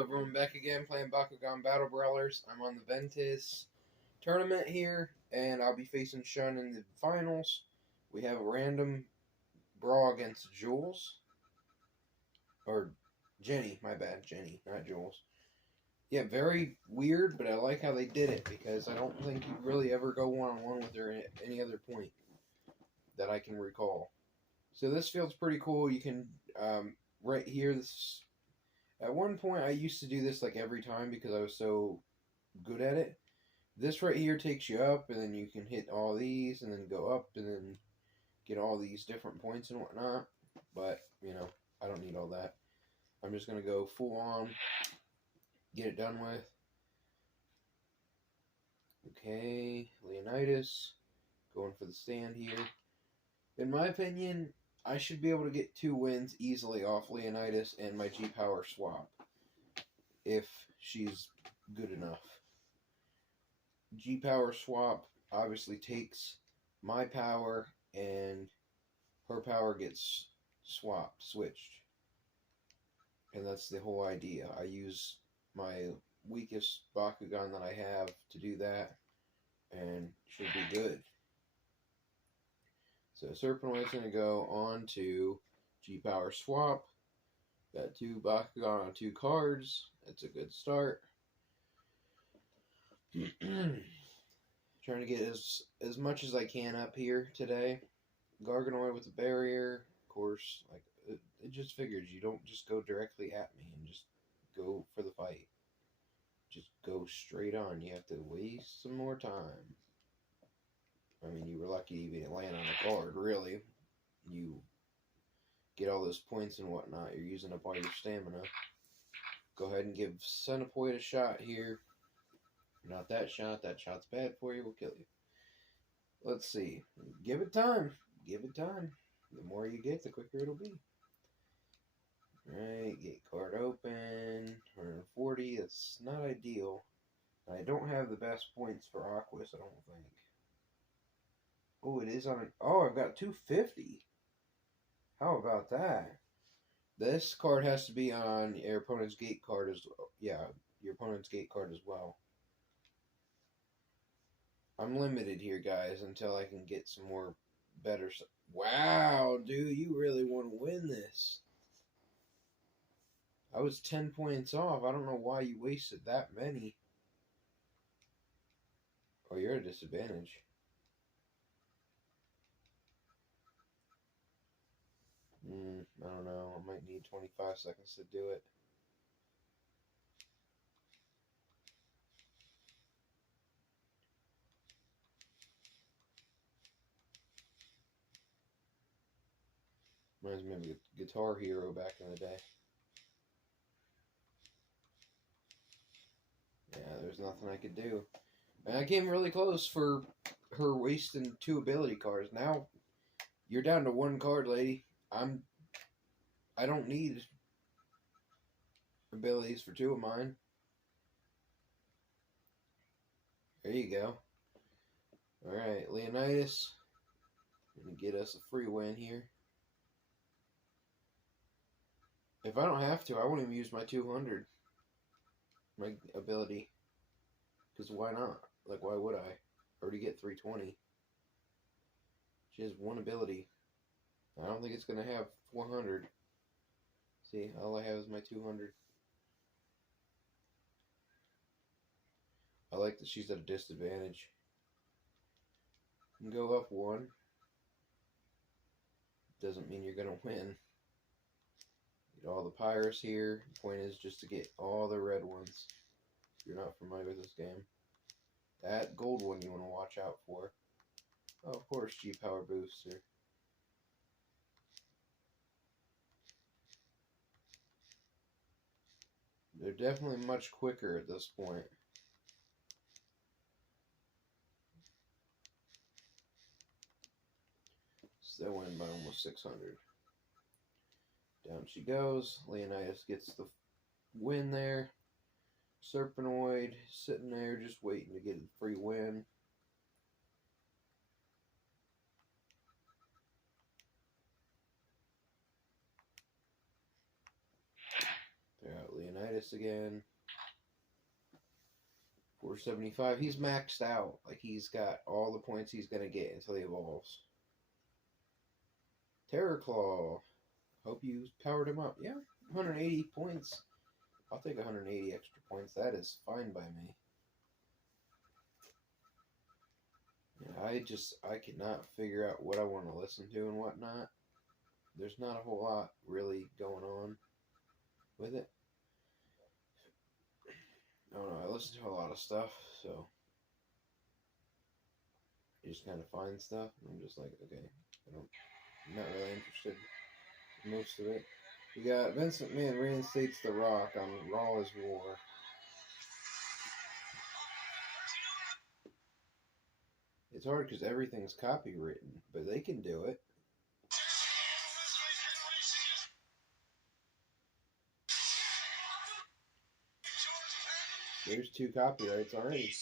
Hello everyone, back again playing Bakugan Battle Brawlers. I'm on the Ventus tournament here, and I'll be facing Shun in the finals. We have a random brawl against Jules. Or Jenny, my bad, Jenny, not Jules. Yeah, very weird, but I like how they did it, because I don't think you really ever go one-on-one with her at any other point that I can recall. So this feels pretty cool. You can, right here, this... At one point, I used to do this like every time because I was so good at it. This right here takes you up, and then you can hit all these, and then go up, and then get all these different points and whatnot. But, you know, I don't need all that. I'm just going to go full on, get it done with. Okay, Leonidas, going for the stand here. In my opinion, I should be able to get 2 wins easily off Leonidas and my G-Power swap, if she's good enough. G-Power swap obviously takes my power, and her power gets switched. And that's the whole idea. I use my weakest Bakugan that I have to do that, and should be good. So Serpenoid's going to go on to G-Power swap. Got 2 Bakugan on 2 cards. That's a good start. Trying to get as much as I can up here today. Garganoid with a barrier. Of course, like it just figures you don't just go directly at me and just go for the fight. Just go straight on. You have to waste some more time. I mean, you were lucky to even land on a card, really. You get all those points and whatnot. You're using up all your stamina. Go ahead and give Centipoid a shot here. Not that shot. That shot's bad for you. We'll kill you. Let's see. Give it time. Give it time. The more you get, the quicker it'll be. Alright, get card open. 140. That's not ideal. I don't have the best points for Aquas, I don't think. Oh, it is on an... Oh, I've got 250. How about that? This card has to be on your opponent's gate card as well. Yeah, your opponent's gate card as well. I'm limited here, guys, until I can get some more better... Wow, dude, you really want to win this. I was 10 points off. I don't know why you wasted that many. Oh, you're at a disadvantage. I don't know. I might need 25 seconds to do it. Reminds me of a Guitar Hero back in the day. Yeah, there's nothing I could do. And I came really close for her wasting 2 ability cards. Now, you're down to 1 card, lady. I don't need abilities for 2 of mine. There you go. Alright, Leonidas. Gonna get us a free win here. If I don't have to, I won't even use my 200. My ability. Because why not? Like, why would I? Already get 320. She has 1 ability. I don't think it's going to have 400. See, all I have is my 200. I like that she's at a disadvantage. You can go up 1. Doesn't mean you're going to win. Get all the Pyrus here. The point is just to get all the red ones. If you're not familiar with this game. That gold one you want to watch out for. Oh, of course, G-Power Booster. They're definitely much quicker at this point. Still win by almost 600. Down she goes. Leonidas gets the win there. Serpenoid sitting there just waiting to get a free win. They're out Leonidas. Midas again. 475. He's maxed out. Like, he's got all the points he's going to get until he evolves. Terror Claw. Hope you powered him up. Yeah, 180 points. I'll take 180 extra points. That is fine by me. I cannot figure out what I want to listen to and whatnot. There's not a whole lot really going on with it. I don't know, I listen to a lot of stuff, so you just kind of find stuff, and I'm just like, okay, I'm not really interested in most of it. We got Vince McMahon reinstates The Rock on Raw is War. It's hard because everything's copywritten, but they can do it. There's 2 copyrights already.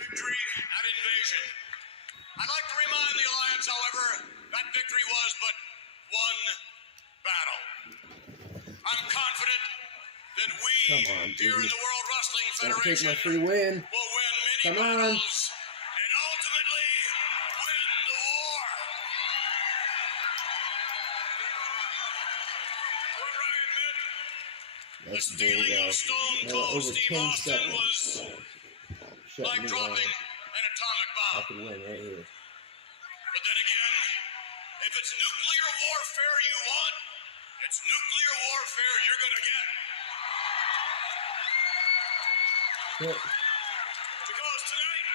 Victory at Invasion. I'd like to remind the Alliance, however, that victory was but one battle. I'm confident that we here in the World Wrestling Federation my free win. will win many battles and ultimately win the war. However, I admit, the stealing of Stone Cold Steve Austin was like dropping an atomic bomb. I can win right here. But then again, if it's nuclear warfare you want, it's nuclear warfare you're going to get. Yep. Because tonight,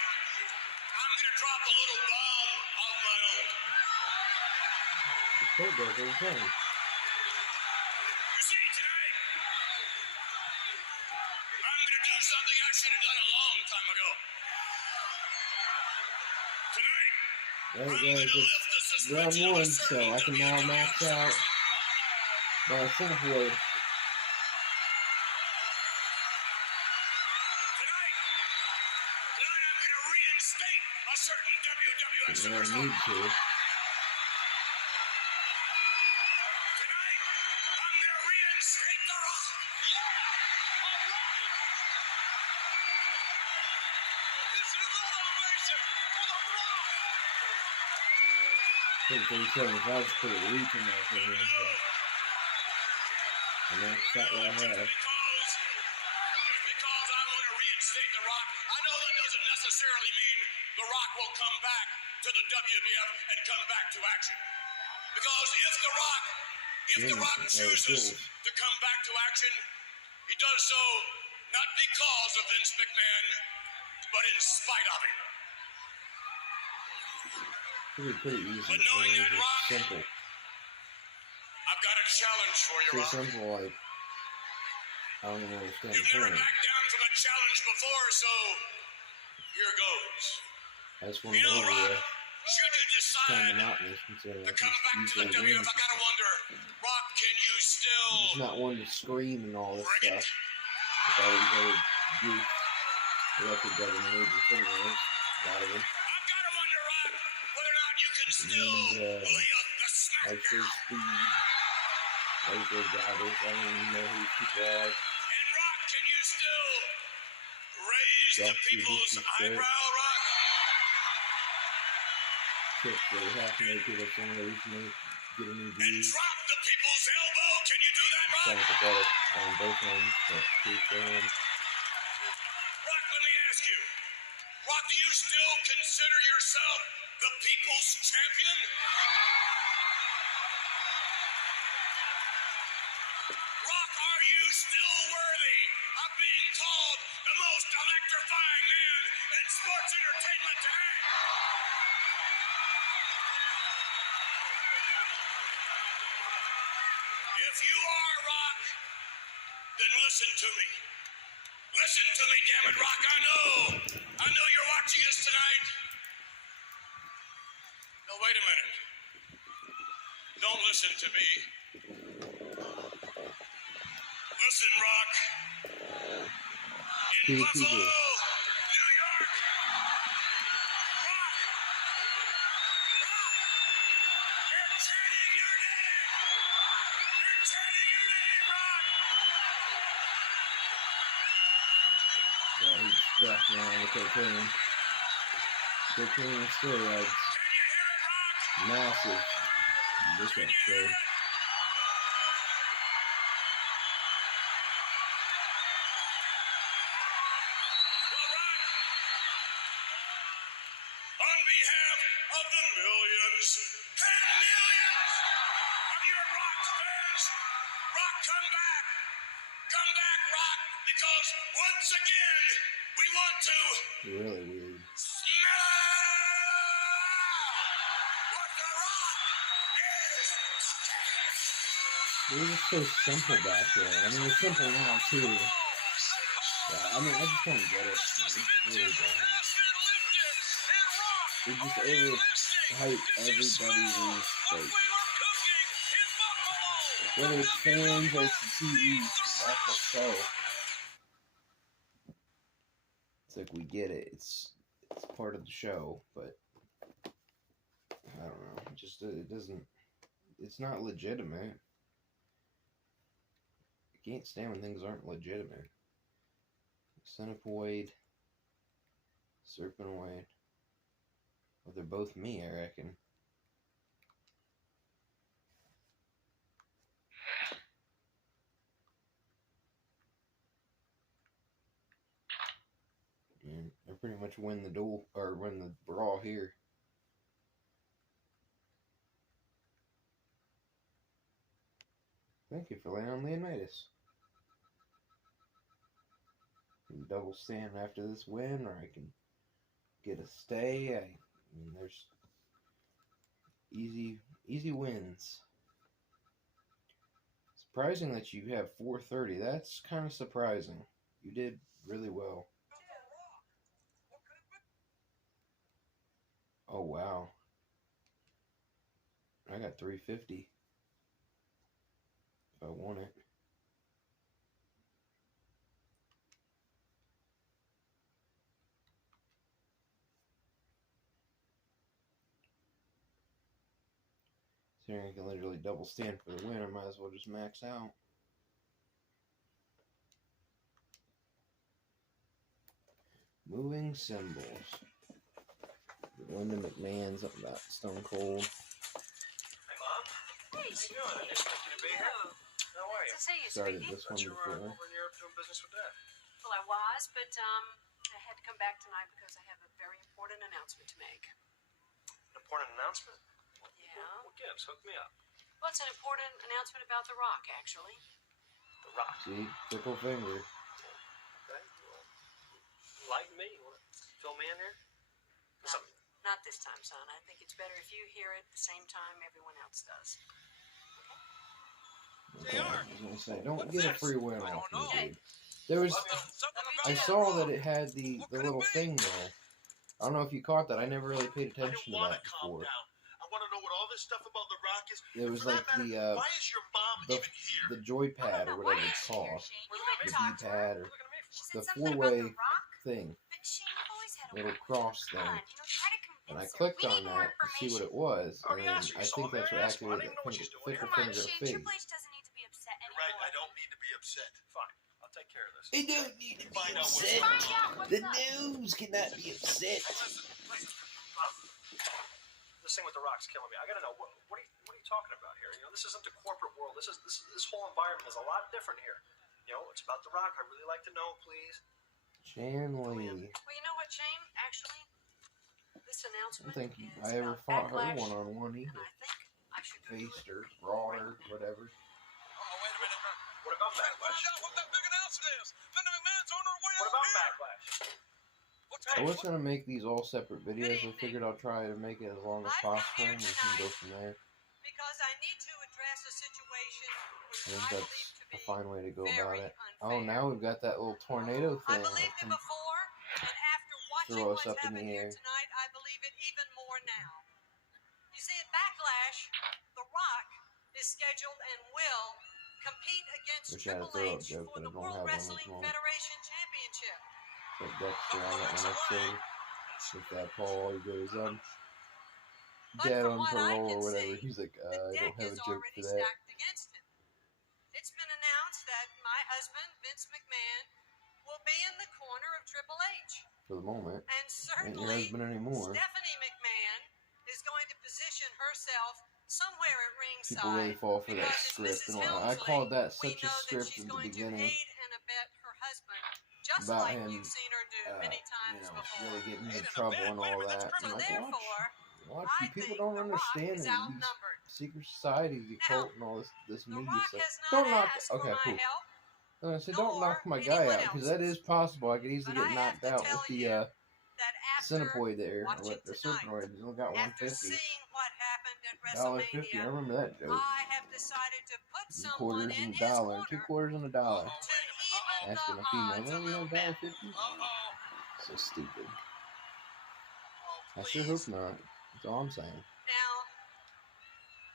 I'm going to drop a little bomb of my own. You see, tonight, I'm going to do something I should have done a long time ago. Tonight, Alright guys, it's round 1, so I can now max out my Synthwood. Tonight I'm going to reinstate a certain WWF superstar. I need to. Tonight, I'm going to reinstate The Rock. Yeah! All right! This is an ovation for The Rock! I think they said if I was pretty weak in that opinion, but and that's not what I have. Because I want to reinstate The Rock. I know that doesn't necessarily mean The Rock will come back to the WWF and come back to action. Because if The Rock chooses to come back to action, he does so not because of Vince McMahon, but in spite of him. Pretty easy. But knowing that, Rock, simple. I've got a challenge for you, Rock. Pretty simple, like, I don't even understand the You've never point. backed down from a challenge before, so here goes. I just want to go over Rock, there. should you Kind decide of monotonous considering to I come back to the usually win. WWF, I gotta wonder, Rock, can you I'm still just not one to scream and all this bring it? stuff. Like all these other youth elected government agents anyways. A lot of them. I've gotta wonder, Rock, whether or not you can still And, lay the Ice smackdown. Age Speed. Ice Age Drivers. I don't even know who these people are. And Rock, can you still raise the people's eyebrow, Rock? Kick really half naked or something that recently get a new And view. drop the people's elbow? Can you do that, Rock? Trying to put that on both ends, but keep going. Rock, let me ask you. Rock, do you still consider yourself the people's champion? Rock, are you still worthy of being called the most electrifying man in sports entertainment today? If you are, Rock, then listen to me. Listen to me, damn it, Rock. I know you're watching us tonight. No, wait a minute. Don't listen to me. Listen, Rock. In Buffalo, New York. Rock. Rock. They're chanting your name. definitely on the cocaine. Cocaine and steroids. Massive. This episode. On behalf of the millions and millions of your Rock fans, Rock, come back. Come back, Rock, because once again, we want to Really weird. smell what the Rock is cooking. It was so simple back then. I mean, it's simple now, too. Yeah, I mean, I just don't get it. It's really bad. They just overhype everybody's, like, whether it's fans or it's the TV, that's the show. It's like, we get it. It's part of the show, but I don't know. It doesn't, it's not legitimate. I can't stand when things aren't legitimate. Centipoid, Serpenoid. Well, they're both me, I reckon. And I pretty much win the duel, or win the brawl here. Thank you for laying on Leonidas. I can double stand after this win, or I can get a stay. I mean, there's easy wins. Surprising that you have 430. That's kind of surprising. You did really well. Oh, wow. I got 350. If I want it. So I can literally double stand for the win. I might as well just max out. Moving symbols. Linda McMahon, something about Stone Cold. Hey, Mom. Hey. How you doing? I didn't expect you to be here. How are you? Good to see you, Started sweetie. this one You were before. over in Europe doing business with Dad. Well, I was, but I had to come back tonight because I have a very important announcement to make. An important announcement? Yeah? What gives? Hook me up. Well, it's an important announcement about The Rock, actually. The Rock. See? Triple finger. Okay. Well, enlighten me. You want to fill me in here? Not this time, son. I think it's better if you hear it the same time everyone else does. Okay, I was gonna say, don't get a free win off me, know. dude. There was, I saw that it had the little thing there. I don't know if you caught that. I never really paid attention to that before. I want to know what all this stuff about the Rock is. It was like why is your mom even here? the joypad or whatever it's called, the D-pad or the four-way thing, little cross thing. And I clicked on that to see what it was, and then I think that's what activated that finger face. Right, I don't need to be upset. Fine. I'll take care of this. They don't need to be upset. The news cannot be upset. Listen. This thing with the Rock's killing me. I gotta know what are you talking about here? You know, this isn't the corporate world. This whole environment is a lot different here. You know, it's about the Rock. I really like to know, please. Chan Lee. Well, you know what, Shane? Actually, this I announcement don't think is I ever about fought her backlash, one-on-one and either. I think I should go Faced do her, it. brawled her, whatever. Oh, wait a minute. What about Trying to backlash? find out what that big announcement is. Linda McMahon's on her way What out about here. backlash? I was going to make these all separate videos. I figured I'll try to make it as long as possible and we can go from there. Because I need to address a situation which I think I that's believe to a be fine way to go about very it. unfair. Oh, now we've got that little tornado I thing. believed it before, and after watching Throw us what's up in the happened here air. tonight, I believe it even more now. You see, at Backlash, The Rock is scheduled and will compete against Wish I had a Triple throw-up H joke, for but I the don't World have one at Wrestling the moment. Federation Championship. But Dexter on that one episode with that Paul, he goes, dead from on what I parole can or whatever. see, He's like, The I deck don't have is a joke already for that. stacked against him. It's been announced that my husband, Vince McMahon, will be in the corner of Triple H. For the moment. And Ain't your certainly, husband anymore. Stephanie McMahon is going to position herself somewhere at ringside. People really fall for that because as script Mrs. and whatnot. I Helmsley, called that we such a know that script she's in the going to beginning aid and abet her husband, just about like him, you've seen her do many times before. really getting Aid into and trouble abet? and Wait a all minute, that's that. criminal. So Like, therefore, watch I you people think don't The Rock understand is these outnumbered. secret societies, the Now, cult, and all this The media Rock stuff. has not Don't knock. asked for Okay, my cool. help, I said, don't knock nor my guy anyone out, because that else's. is possible. I could easily But get I have knocked to out tell with you the that after Cinepoid there, or watching what the tonight, Serpenoid. He's only got after 150. seeing what happened at $1.50. I WrestleMania, remember that joke. I have decided to put someone Quarters in and a his dollar, corner 2 quarters and a dollar. to even the Asking a female, odds a well, you little know, bit. $1.50? So stupid. Oh, I sure hope please. not. That's all I'm saying. Now,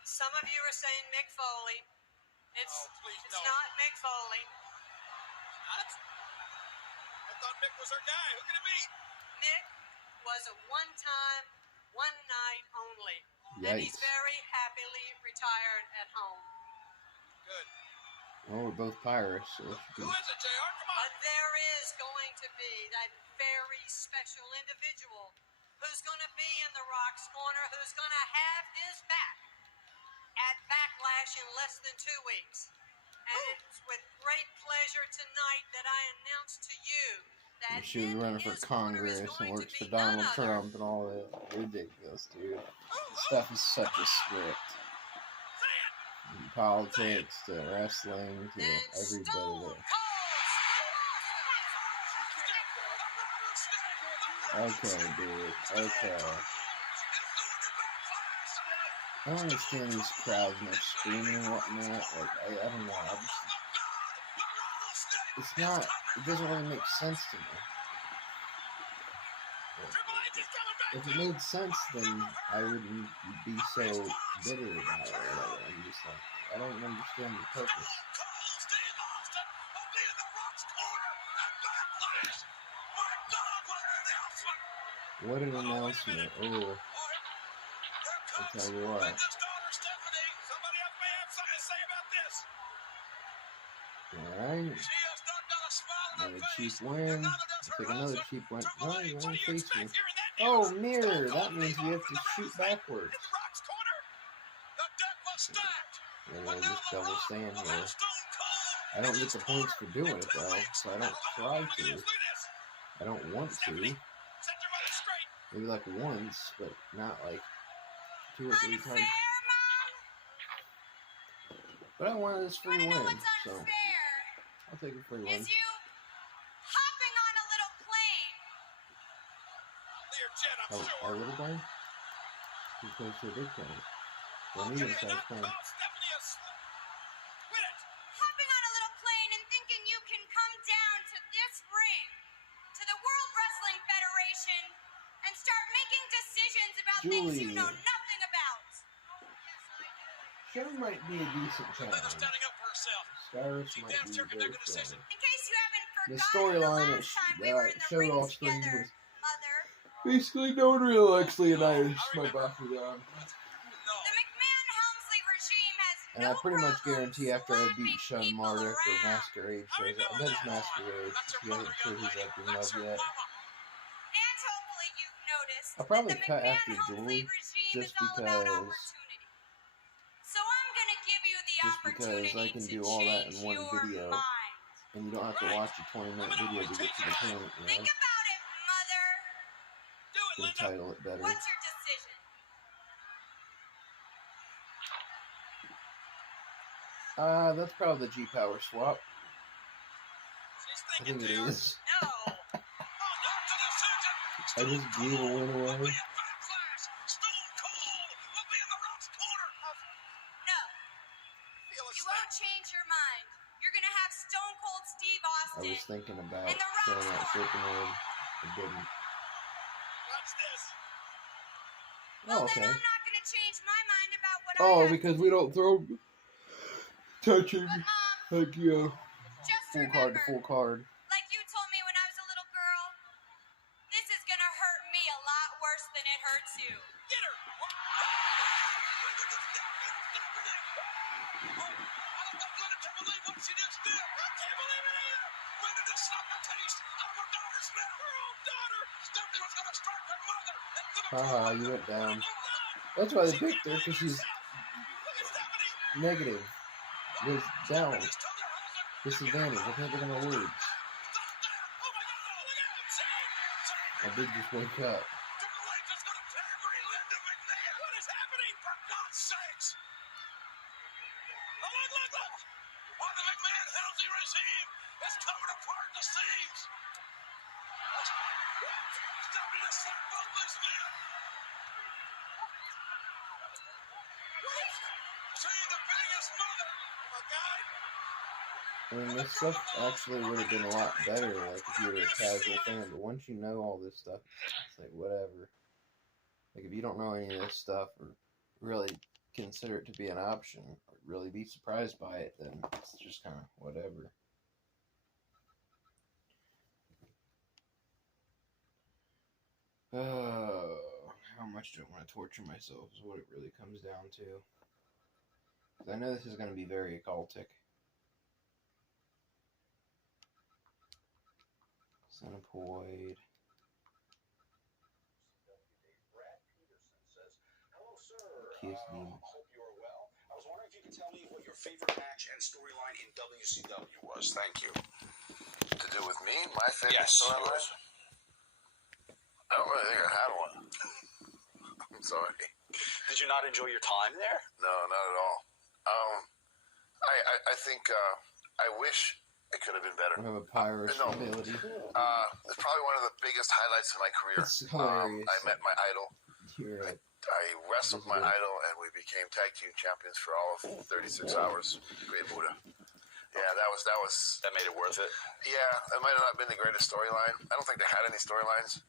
some of you are saying Mick Foley. It's Please, it's no. not Mick Foley. What? I thought Mick was our guy. Who could it be? Mick was a one-time, one-night only. And he's Yikes. very happily retired at home. Good. Well, we're both pirates, so that should Who be... is it, JR? Come on. But there is going to be that very special individual who's going to be in The Rock's corner, who's going to have his back at Backlash in less than 2 weeks. And it's with great pleasure tonight that I announce to you that She was in running for his corner Congress is and going works to for be none Donald other Trump and all that. Ridiculous, dude. This stuff is such a script. From politics to wrestling to than every bit Stone of it. Cold Okay, dude. Okay. I don't understand these crowds and they're screaming and whatnot. Like, I don't know. It's not, it doesn't really make sense to me. If it made sense, then I wouldn't be so bitter about it or whatever. I'm just like, I don't understand the purpose. What an announcement. Oh, I'll tell you what. Alright. Another cheap win. I'll take another cheap win. No, you want to face me. Oh, mirror. That means we have to shoot backwards. And we'll just double stand here. I don't get the points for doing it, though, so I don't try to. I don't want to. Maybe like once, but not like 2 or 3 times. But I wanted this free win, so I'll take a free win. Is you hopping on a little plane? A little plane? Too close to a big plane. Well, medium-sized plane. Hopping on a little plane and thinking you can come down to this ring, to the World Wrestling Federation, and start making decisions about things you know nothing about. Shun might be a decent challenge. Cyrus might be very strong. In case you haven't The forgotten, storyline the last time we were in the showed ring off screen together, was Mother, basically no one really likes Leonidas, my Bakugan. the McMahon-Helmsley regime has And I pretty much problems guarantee after I beat slapping Shun people Marduk or around. Masquerade shows up, I bet it's Masquerade, because he hasn't showed his acting love yet. And hopefully you've noticed I'll probably that the cut after McMahon-Helmsley Julie, regime just is all about because- opportunity. So I'm gonna give you the Just opportunity because I can to do all that in change one your video. mind. And you don't have to watch a 20-minute video to get to the point, you Think know? about it, Mother. To title it better. What's your decision? That's probably the G-Power swap. I think it is. No. I just gave a win away. No. You won't change your mind. You're gonna have Stone Cold Steve I Austin. was thinking about And The Rock's throwing out corner. Serpenoid. I didn't. Watch this. Well, Oh, okay. then I'm not gonna change my mind about what I Oh, have because to we do. don't throw touching But, like just full card to remember, full card. like you told me when I was a little girl, this is gonna hurt me a lot worse than it hurts you. Get her. I can't believe what she just did. I can't believe it either. When did this sucker taste Haha, you went down. That's why they picked her, because she's negative. Was down. Disadvantage. I think they're going to lose. I did just wake up. What is happening, for God's sakes? Look. On the McMahon healthy regime is coming apart at the seams. Somebody to slap both these men. See the biggest mother, my guy. I mean, this stuff actually would have been a lot better, like, if you were a casual fan, but once you know all this stuff, it's like, whatever. Like, if you don't know any of this stuff, or really consider it to be an option, or really be surprised by it, then it's just kind of whatever. How much do I want to torture myself is what it really comes down to. 'Cause I know this is going to be very occultic. Centipoid. TSD. Hope you are well. I was wondering if you could tell me what your favorite match and storyline in WCW was. Thank you. To do with me? My favorite Yes, storyline? yours. I don't really think I had one. I'm sorry. Did you not enjoy your time there? No, not at all. I think I wish it could have been better. I have a pirate No. ability. It's probably one of the biggest highlights of my career. It's hilarious. I met my idol. You're right. I wrestled my idol, and we became tag team champions for all of 36 hours. Great Buddha. Yeah, That made it worth it. Yeah, it might have not been the greatest storyline. I don't think they had any storylines.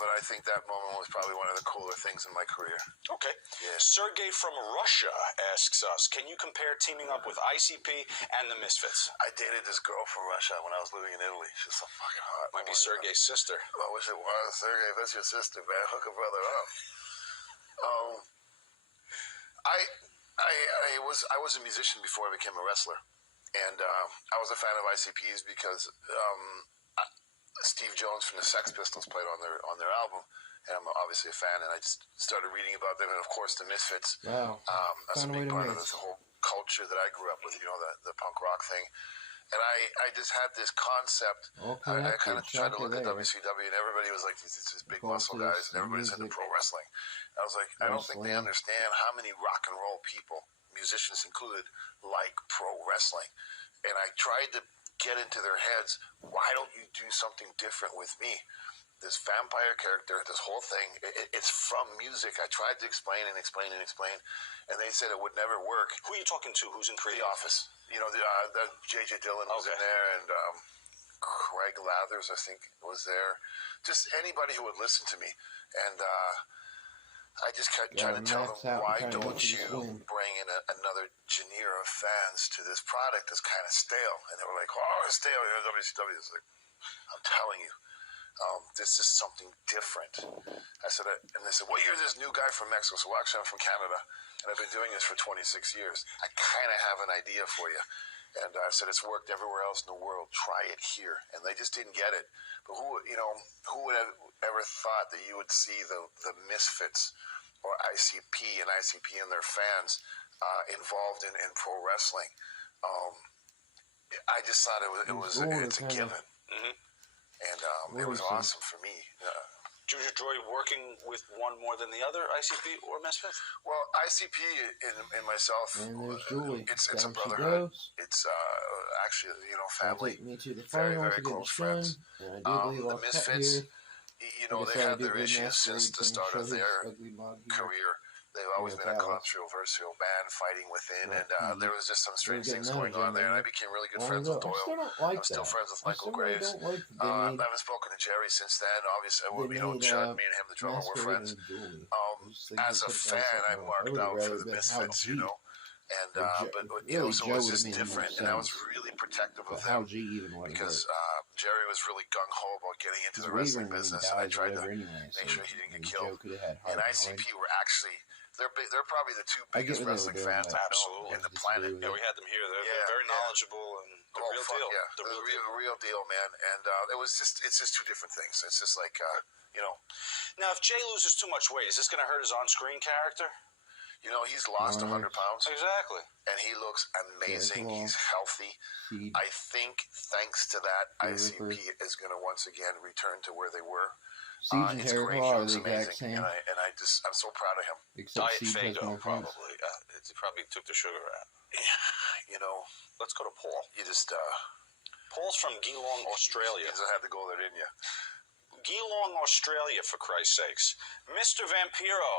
But I think that moment was probably one of the cooler things in my career. Okay. Yeah. Sergey from Russia asks us, can you compare teaming up with ICP and the Misfits? I dated this girl from Russia when I was living in Italy. She's so fucking hot. Might be Oh my Sergey's sister. God. I wish it was. Sergey, if that's your sister, man, hook a brother up. I was a musician before I became a wrestler. And I was a fan of ICP's because Steve Jones from the Sex Pistols played on their album, and I'm obviously a fan. And I just started reading about them, and of course the Misfits. Wow. That's a Found a way big to part of mix. this whole culture that I grew up with. You know, the punk rock thing. And I just had this concept. All I connected. kind of tried to look at there. WCW, and everybody was like these big Cultures, muscle guys, and everybody's into music, pro wrestling. And I was like, I don't think they wrestling. understand how many rock and roll people, musicians included, like pro wrestling. And I tried to get into their heads, why don't you do something different with me? This vampire character, this whole thing, it's from music. I tried to explain, and they said it would never work. Who are you talking to? Who's in The creative? Office. You know, the J.J. Dillon was in there, and Craig Lathers, I think, was there. Just anybody who would listen to me. And I just kept trying to tell them, why don't you bring in another veneer of fans to this product that's kind of stale? And they were like, oh, it's stale, you know, WCW. It's like, I'm telling you, this is something different. I said, and they said, well, you're this new guy from Mexico. So actually, I'm from Canada, and I've been doing this for 26 years. I kind of have an idea for you. And I said, it's worked everywhere else in the world. Try it here. And they just didn't get it. But who would have ever thought that you would see the Misfits or ICP and their fans involved in pro wrestling? I just thought it's a given. Mm-hmm. And it was awesome for me. Do you enjoy working with one more than the other, ICP or Misfits? Well, ICP and myself, And there's Julie. it's a Down she brotherhood. goes. It's actually, They'll family. take me to the Very, finals very against close Shun. friends. And I do believe The I'll cut Misfits, here. they had their issues since the start of their career. They've always been a controversial band fighting within, and there was just some strange things going on there. And I became really good friends with I Doyle. still don't like I'm still that. friends with I Michael still really Graves. don't like that I they haven't spoken to Jerry since then. Obviously, made, Judd, me and him, the drummer, we're friends. As a fan, I marked out for the Misfits, And but it was just different, and I was really protective of them because Jerry was really gung ho about getting into the wrestling business, and I tried to make sure he didn't get killed. And ICP were actually They're probably the two I get biggest what they were wrestling doing, fans but I know Absolutely. in the disagree planet. with Yeah, it. we had them here. They're Yeah, very yeah. knowledgeable and the real fuck deal. Yeah. The real deal. Real deal, man. And it's just two different things. It's just like, you know. Now, if Jay loses too much weight, is this going to hurt his on-screen character? You know, he's lost 100 pounds. Exactly. And he looks amazing. Careful. He's healthy. Siege. I think, thanks to that, Ripper. ICP is going to once again return to where they were. Siege and It's great. He Terraclaw are looks the exact amazing. same. And I'm so proud of him. Except Diet Siege has Fago, more points. probably. He probably took the sugar out. Yeah, you know, Let's go to Paul. you just, Paul's from Geelong, Australia. you just had to go there, didn't you? Geelong, Australia, for Christ's sakes. Mr. Vampiro,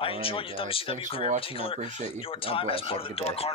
I All enjoyed right, your guys. WCW Thanks for career, in watching. I particular appreciate you. your God time as bless. part Have of a the good Dark day. Carnival.